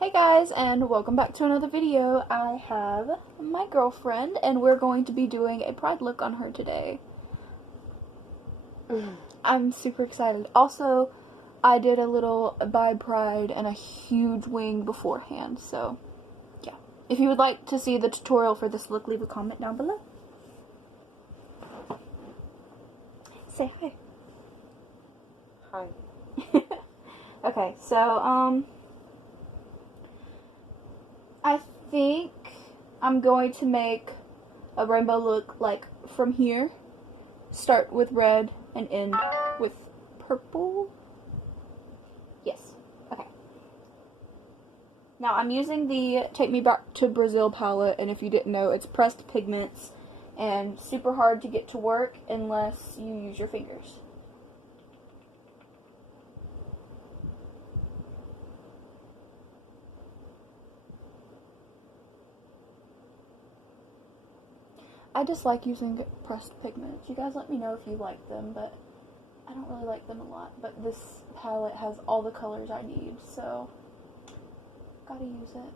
Hey guys, and welcome back to another video. I have my girlfriend, and we're going to be doing a pride look on her today. I'm super excited. Also, I did a little by pride and a huge wing beforehand, so yeah. If you would like to see the tutorial for this look, leave a comment down below. Say hi. Hi. Okay, so, I think I'm going to make a rainbow look like from here. Start with red and end with purple. Yes. Okay. Now I'm using the Take Me Back to Brazil palette, and if you didn't know, it's pressed pigments and super hard to get to work unless you use your fingers. I just like using pressed pigments. You guys let me know if you like them, but I don't really like them a lot. But this palette has all the colors I need, so gotta use it.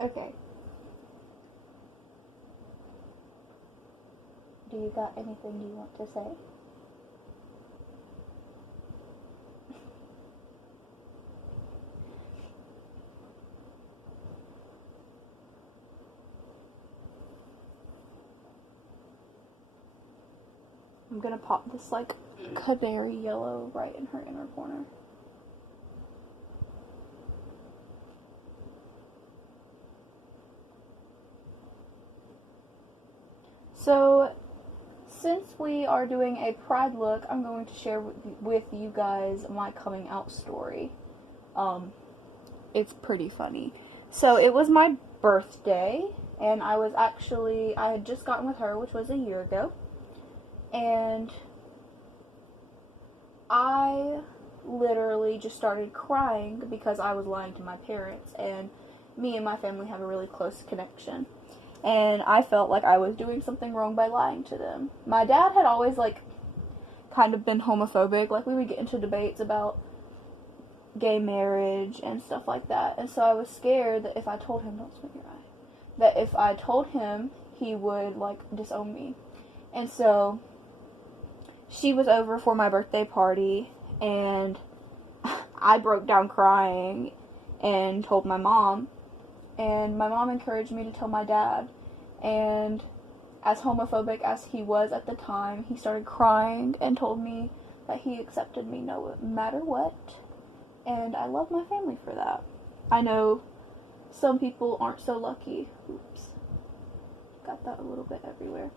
Okay. Do you got anything you want to say? I'm gonna pop this like canary yellow right in her inner corner. So, since we are doing a pride look, I'm going to share with you guys my coming out story. It's pretty funny. So, it was my birthday, and I had just gotten with her, which was a year ago, and I literally just started crying because I was lying to my parents, and me and my family have a really close connection. And I felt like I was doing something wrong by lying to them. My dad had always, kind of been homophobic. Like, we would get into debates about gay marriage and stuff like that. And so I was scared that if I told him, don't smack your eye, that if I told him, he would, disown me. And so she was over for my birthday party, and I broke down crying and told my mom. And my mom encouraged me to tell my dad. And as homophobic as he was at the time, he started crying and told me that he accepted me no matter what. And I love my family for that. I know some people aren't so lucky. Oops. Got that a little bit everywhere.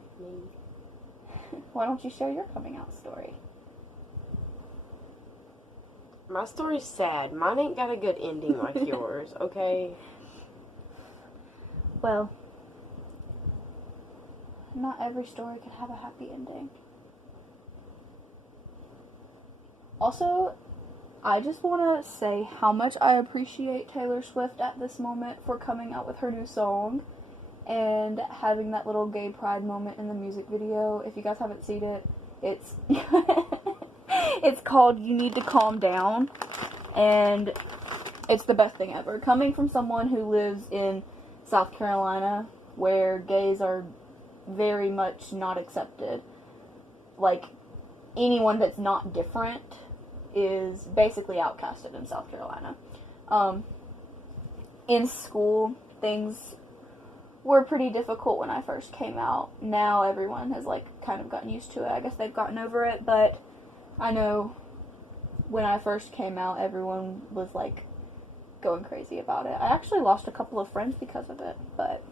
Why don't you share your coming out story? My story's sad. Mine ain't got a good ending like yours, okay? Well, not every story can have a happy ending. Also, I just want to say how much I appreciate Taylor Swift at this moment for coming out with her new song and having that little gay pride moment in the music video. If you guys haven't seen it, it's it's called You Need to Calm Down, and it's the best thing ever. Coming from someone who lives in South Carolina, where gays are very much not accepted. Like, anyone that's not different is basically outcasted in South Carolina. In school, things were pretty difficult when I first came out. Now everyone has, kind of gotten used to it. I guess they've gotten over it, but I know when I first came out, everyone was, going crazy about it. I actually lost a couple of friends because of it, but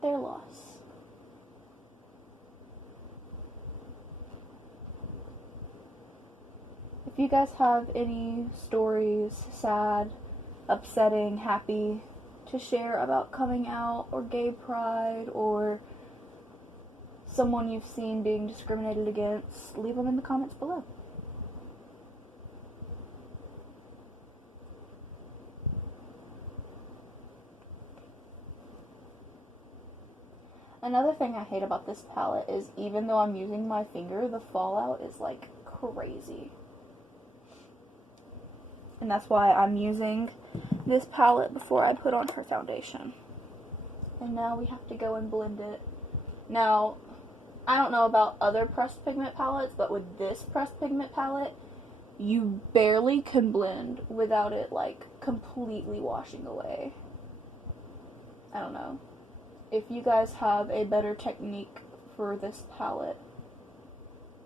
their loss. If you guys have any stories, sad, upsetting, happy, to share about coming out or gay pride or someone you've seen being discriminated against, leave them in the comments below. Another thing I hate about this palette is even though I'm using my finger, the fallout is like crazy. And that's why I'm using this palette before I put on her foundation. And now we have to go and blend it. Now, I don't know about other pressed pigment palettes, but with this pressed pigment palette, you barely can blend without it like completely washing away. I don't know. If you guys have a better technique for this palette,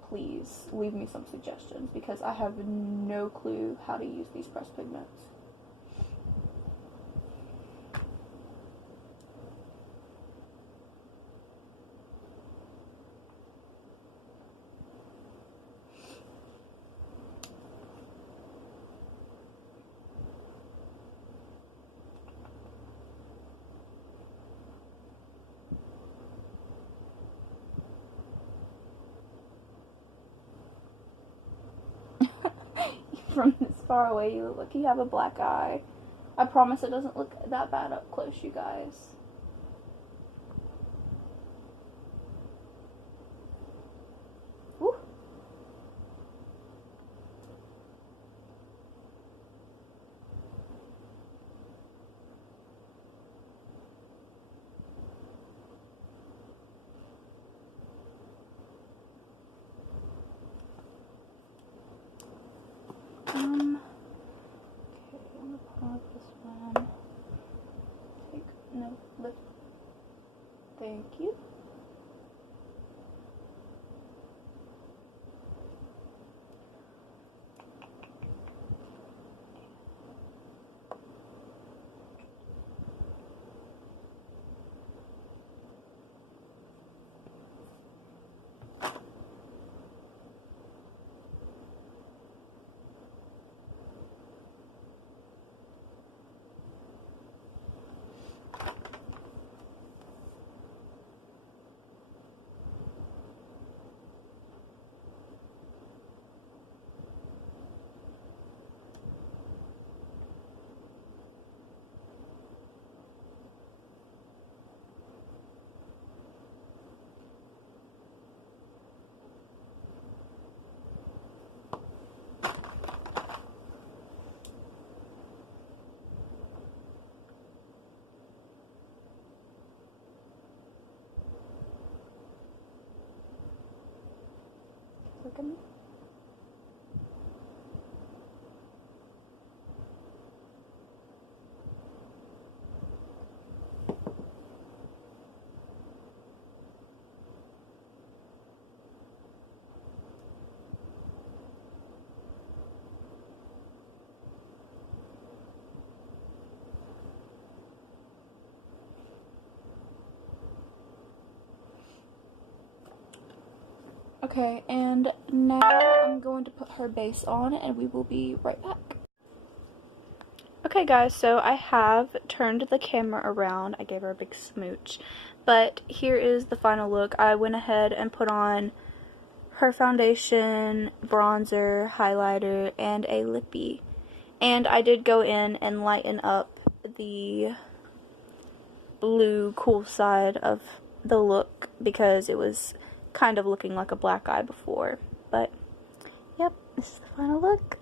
please leave me some suggestions because I have no clue how to use these pressed pigments. From this far away, you look like you have a black eye. I promise it doesn't look that bad up close, you guys. Woo. Okay, I'm gonna pause this one. Lift. Thank you. Look at me. Okay, and now I'm going to put her base on and we will be right back. Okay guys, so I have turned the camera around. I gave her a big smooch. But here is the final look. I went ahead and put on her foundation, bronzer, highlighter, and a lippy. And I did go in and lighten up the blue cool side of the look because it was kind of looking like a black eye before. But, yep, this is the final look.